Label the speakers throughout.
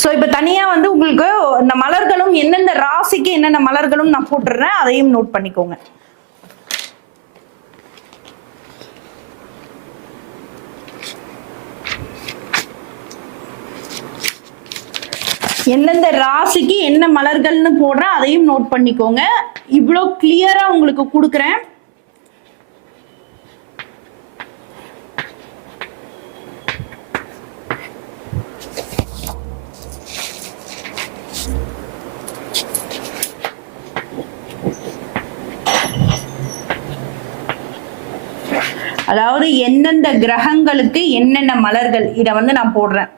Speaker 1: So இப்போ தனியாக வந்து உங்களுக்கு இந்த மலர்களும் எந்தெந்த ராசிக்கு என்னென்ன மலர்களும் நான் போட்டுடுறேன் அதையும் நோட் பண்ணிக்கோங்க. எந்தெந்த ராசிக்கு என்ன மலர்கள்னு போடுறேன் அதையும் நோட் பண்ணிக்கோங்க. இவ்வளோ கிளியராக உங்களுக்கு கொடுக்குறேன். அதாவது எந்தெந்த கிரகங்களுக்கு என்னென்ன மலர்கள் இதை வந்து நான் போடுறேன்.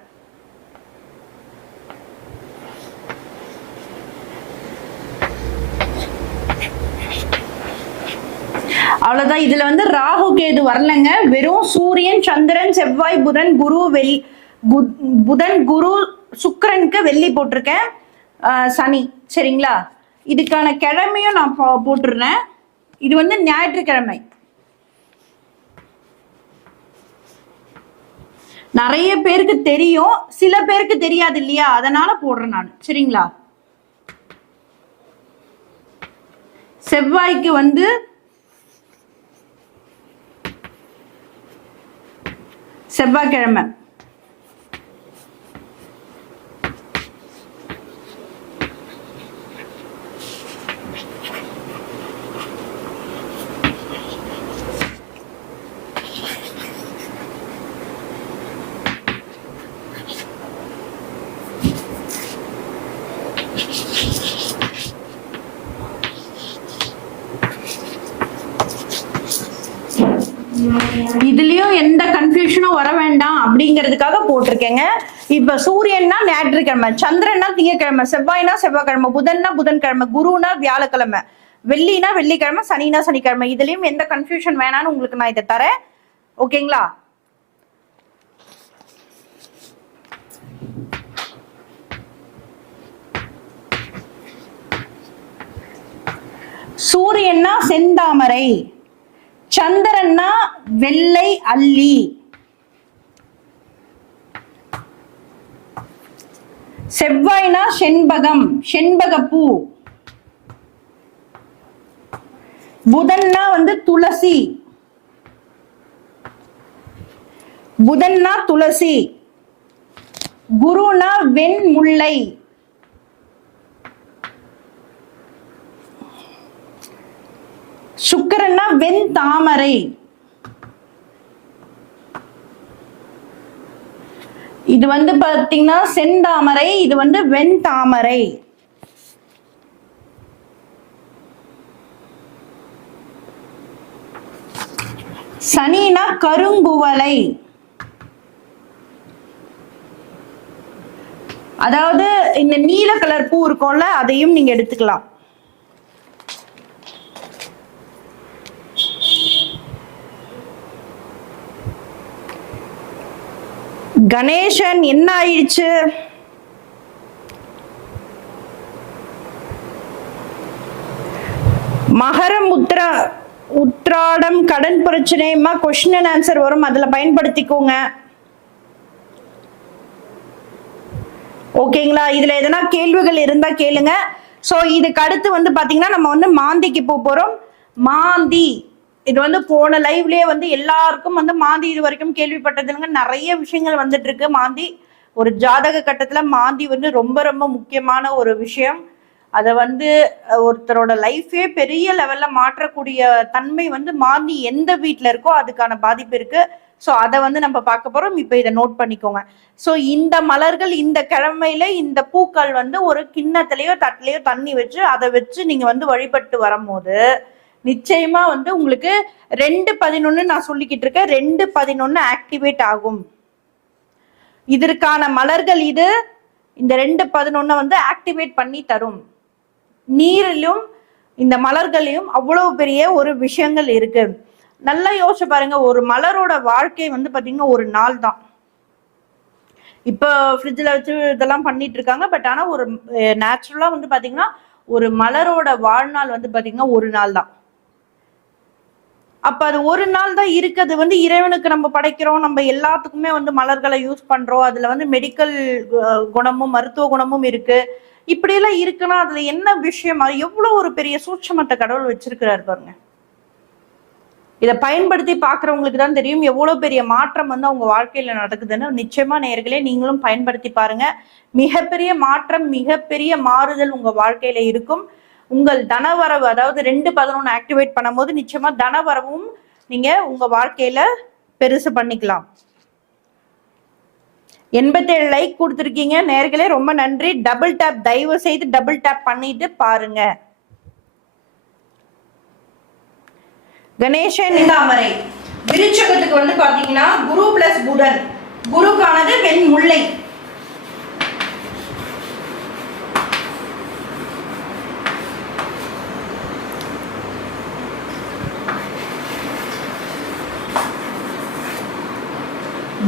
Speaker 1: அவ்வளவுதான். இதுல வந்து ராகு கேது வரலங்க. வெறும் சூரியன் சந்திரன் செவ்வாய் புதன் குரு வெள்ளி புதன் குரு சுக்கரனுக்கு வெள்ளி போட்டிருக்கேன். சனி. சரிங்களா? இதுக்கான கிழமையும் நான் போ- போட்டுடுறேன். இது வந்து ஞாயிற்றுக்கிழமை. நிறைய பேருக்கு தெரியும். சில பேருக்கு தெரியாது இல்லையா? அதனால போடுறேன் நான். சரிங்களா? செவ்வாய்க்கு வந்து செவ்வாய்க்கிழமை இதுலயும் எந்த கன்ஃபியூஷனும் வர வேண்டாம் அப்படிங்கிறதுக்காக போட்டிருக்கேங்க. இப்ப சூரியன்னா ஞாயிற்றுக்கிழமை சந்திரன்னா திங்கக்கிழமை செவ்வாய்னா செவ்வாய்க்கிழமை புதன்னா புதன்கிழமை குருனா வியாழக்கிழமை வெள்ளினா வெள்ளிக்கிழமை சனினா சனிக்கிழமை. இதுலயும் எந்த கன்ஃபியூஷன் வேணாம்னு உங்களுக்கு நான் இதை தரேன். ஓகேங்களா? சூரியன்னா செந்தாமரை சந்திரன்னா வெள்ளை அல்லி. செவ்வாய்னா செண்பகம் செண்பகப்பூ. புதன்னா வந்து துளசி. புதன்னா துளசி. குருனா வெண்முல்லை. சுக்கிரன்னா வெண் தாமரை இது வந்து பாத்தீங்கன்னா செந்தாமரை இது வந்து வெண் தாமரை. சனினா கருங்குவலை அதாவது இந்த நீல கலர் பூ இருக்கும்ல அதையும் நீங்க எடுத்துக்கலாம். கணேசன் என்ன ஆயிடுச்சு மகரம் உத்ரா உத்ராடம் கடன் பிரச்சனையுமா கொஸ்டின் அண்ட் ஆன்சர் வரும். அதுல பயன்படுத்திக்கோங்க. ஓகேங்களா இதுல எதனா கேள்விகள் இருந்தா கேளுங்க. சோ இதுக்கு அடுத்து வந்து பாத்தீங்கன்னா நம்ம வந்து மாந்திக்கு போக போறோம். மாந்தி. இது வந்து போன லைவ்லயே வந்து எல்லாருக்கும் வந்து மாந்தி இது வரைக்கும் கேள்விப்பட்டதுங்க நிறைய விஷயங்கள் வந்துட்டு இருக்கு மாந்தி ஒரு ஜாதக கட்டத்துல மாந்தி வந்து ரொம்ப ரொம்ப முக்கியமான ஒரு விஷயம். அதை வந்து ஒருத்தரோட லைஃபே பெரிய லெவல்ல மாற்றக்கூடிய தன்மை வந்து மாந்தி எந்த வீட்டில் இருக்கோ அதுக்கான பாதிப்பு இருக்கு. ஸோ அதை வந்து நம்ம பார்க்க போறோம். இப்போ இதை நோட் பண்ணிக்கோங்க. ஸோ இந்த மலர்கள் இந்த கிழமையில இந்த பூக்கள் வந்து ஒரு கிண்ணத்திலேயோ தட்டிலேயோ தண்ணி வச்சு அதை வச்சு நீங்க வந்து வழிபட்டு வரும்போது நிச்சயமா வந்து உங்களுக்கு ரெண்டு பதினொன்னு நான் சொல்லிக்கிட்டு இருக்கேன். ரெண்டு பதினொன்னு ஆக்டிவேட் ஆகும். இதற்கான மலர்கள் இது. இந்த ரெண்டு பதினொன்னை வந்து ஆக்டிவேட் பண்ணி தரும். நீரிலும் இந்த மலர்களையும் அவ்வளவு பெரிய ஒரு விஷயங்கள் இருக்கு. நல்லா யோசிச்சு பாருங்க. ஒரு மலரோட வாழ்க்கை வந்து பாத்தீங்கன்னா ஒரு நாள் தான். இப்போ ஃப்ரிட்ஜில் வச்சு இதெல்லாம் பண்ணிட்டு இருக்காங்க. பட் ஆனா ஒரு நேச்சுரலா வந்து பாத்தீங்கன்னா ஒரு மலரோட வாழ்நாள் வந்து பாத்தீங்கன்னா ஒரு நாள் தான். அப்ப அது ஒரு நாள் தான் இருக்குது. வந்து இறைவனுக்கு நம்ம படைக்கிறோம். நம்ம எல்லாத்துக்குமே வந்து மலர்களை யூஸ் பண்றோம். அதுல வந்து மெடிக்கல் குணமும் மருத்துவ குணமும் இருக்கு. இப்படியெல்லாம் இருக்குன்னா அதுல என்ன விஷயம்? அது எவ்வளவு ஒரு பெரிய சூட்சமத்தை கடவுள் வச்சிருக்கிறாரு பாருங்க. இதை பயன்படுத்தி பார்க்குறவங்களுக்கு தான் தெரியும். எவ்வளவு பெரிய மாற்றம் வந்து அவங்க வாழ்க்கையில நடக்குதுன்னு. நிச்சயமா நேர்களே நீங்களும் பயன்படுத்தி பாருங்க. மிகப்பெரிய மாற்றம் மிகப்பெரிய மாறுதல் உங்க வாழ்க்கையில இருக்கும். உங்கள் தனவரவு அதாவது ரெண்டு பதினொன்று ஆக்டிவேட் பண்ணும்போது நிச்சயமா தனவரவும் நீங்க உங்க வாழ்க்கையில பெருசு பண்ணிக்கலாம். எண்பத்தேழு லைக் கொடுத்துருக்கீங்க. நேர்களே ரொம்ப நன்றி. டபுள் டேப் தயவு செய்து டபுள் டேப் பண்ணிட்டு பாருங்க. கணேசன் தாமரை விருச்சகத்துக்கு வந்து பாத்தீங்கன்னா குரு பிளஸ் புதன். குருக்கானது வெண் முல்லை.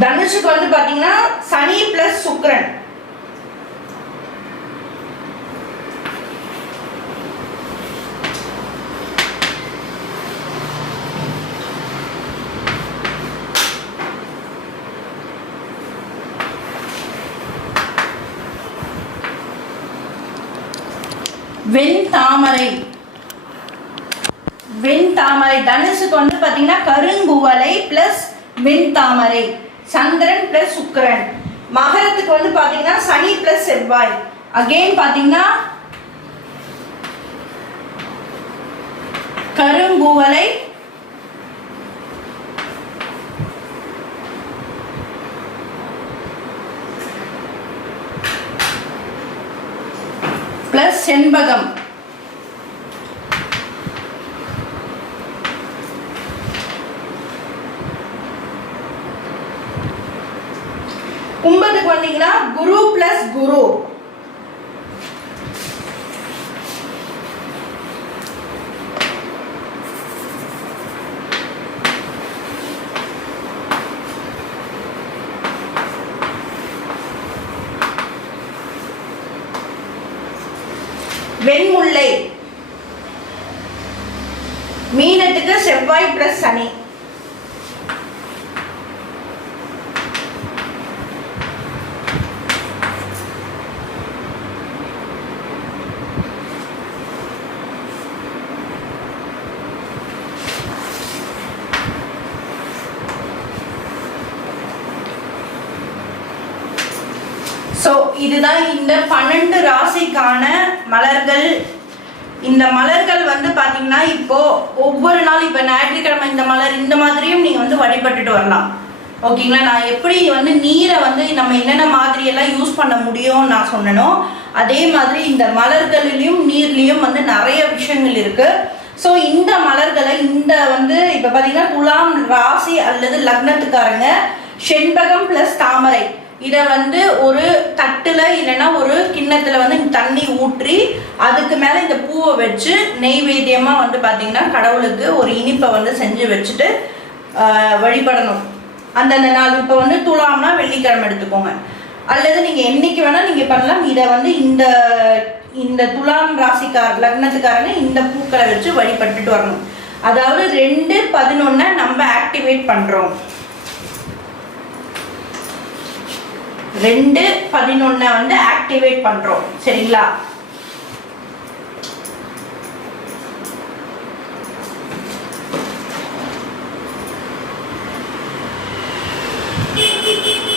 Speaker 1: தனுஷுக்கு வந்து பாத்தீங்கன்னா சனி பிளஸ் சுக்கிரன். வெண் தாமரை. வெண் தாமரை. தனுஷுக்கு வந்து பாத்தீங்கன்னா கருங்குவலை பிளஸ் வெண் தாமரை. சந்திரன் பிளஸ் சுக்கிரன். மகரத்துக்கு வந்து பாத்தீங்கன்னா சனி பிளஸ் செவ்வாய். அகைன் பாத்தீங்கன்னா கருங்குவலை பிளஸ் செண்பகம். கும்பத்துக்கு வந்தீங்கன்னா குரு பிளஸ் குரு. வெண்முல்லை. மீனத்துக்கு செவ்வாய் பிளஸ் சனி ஸோ இதுதான் இந்த பன்னெண்டு ராசிக்கான மலர்கள். இந்த மலர்கள் வந்து பார்த்தீங்கன்னா இப்போ ஒவ்வொரு நாள் இப்போ ஞாயிற்றுக்கிழமை இந்த மலர் இந்த மாதிரியும் நீங்கள் வந்து வழிபட்டுட்டு வரலாம். ஓகேங்களா? நான் எப்படி வந்து நீரை வந்து நம்ம என்னென்ன மாதிரியெல்லாம் யூஸ் பண்ண முடியும்னு நான் சொன்னனோ அதே மாதிரி இந்த மலர்களிலையும் நீர்லேயும் வந்து நிறைய விஷயங்கள் இருக்குது ஸோ இந்த மலர்களை இந்த வந்து இப்போ பார்த்தீங்கன்னா துலாம் ராசி அல்லது லக்னத்துக்காரங்க செண்பகம் ப்ளஸ் தாமரை. இதை வந்து ஒரு தட்டுல இல்லைன்னா ஒரு கிண்ணத்துல வந்து தண்ணி ஊற்றி அதுக்கு மேல இந்த பூவை வச்சு நெய்வேத்தியமா வந்து பாத்தீங்கன்னா கடவுளுக்கு ஒரு இனிப்பை வந்து செஞ்சு வச்சுட்டு வழிபடணும். அந்தந்த நாள் இப்போ வந்து துலாம்னா வெள்ளிக்கிழமை எடுத்துக்கோங்க. அல்லது நீங்க என்னைக்கு வேணா நீங்க பண்ணலாம். இதை வந்து இந்த இந்த துலாம் ராசிக்கார லக்னத்துக்காரங்க இந்த பூக்களை வச்சு வழிபட்டுட்டு வரணும். அதாவது ரெண்டு பதினொன்னை நம்ம ஆக்டிவேட் பண்றோம். ரெண்டு பதினொன்னை வந்து ஆக்டிவேட் பண்றோம். சரிங்களா? சுதா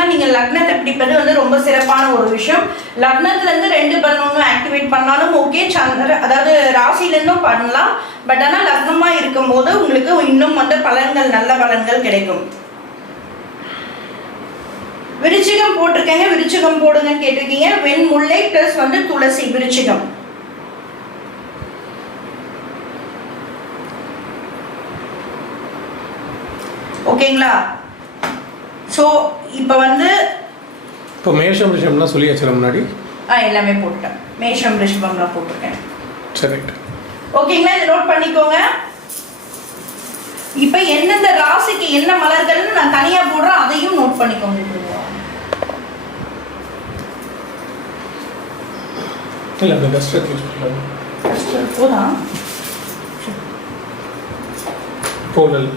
Speaker 1: பார்த்தீங்கன்னா நீங்க லக்னத்தை பிடிப்பது வந்து ரொம்ப சிறப்பான ஒரு விஷயம். லக்னத்துல இருந்து ரெண்டு பதினொன்று ஆக்டிவேட் பண்ணாலும் ஓகே சந்திர அதாவது ராசில இருந்தும் பண்ணலாம். பட் ஆனா லக்னமா இருக்கும்போது உங்களுக்கு இன்னும் வந்து பலன்கள் நல்ல பலன்கள் கிடைக்கும். விருச்சிகம் போட்டிருக்கேங்க. விருச்சிகம் போடுங்கன்னு கேட்டிருக்கீங்க. வெண்முல்லை பிளஸ் வந்து துளசி விருச்சிகம். ஓகேங்களா ஸோ இப்போ வந்து
Speaker 2: இப்போ மேஷம் ரிஷம்லாம் சொல்லியாச்சு முன்னாடி?
Speaker 1: ஆ எல்லாமே போட்டுட்டேன். மேஷம் ரிஷபம்லாம் போட்டிருக்கேன்.
Speaker 2: சரி
Speaker 1: ஓகேங்களா? இதை நோட் பண்ணிக்கோங்க. இப்போ எந்தெந்த ராசிக்கு என்ன மலர்கள்னு நான் தனியா போடுறேன் அதையும் நோட் பண்ணிக்கோங்க
Speaker 2: இல்லை அந்த டஸ்ட் யூஸ் பண்ணலாம்.
Speaker 1: போதா?
Speaker 2: கோணல்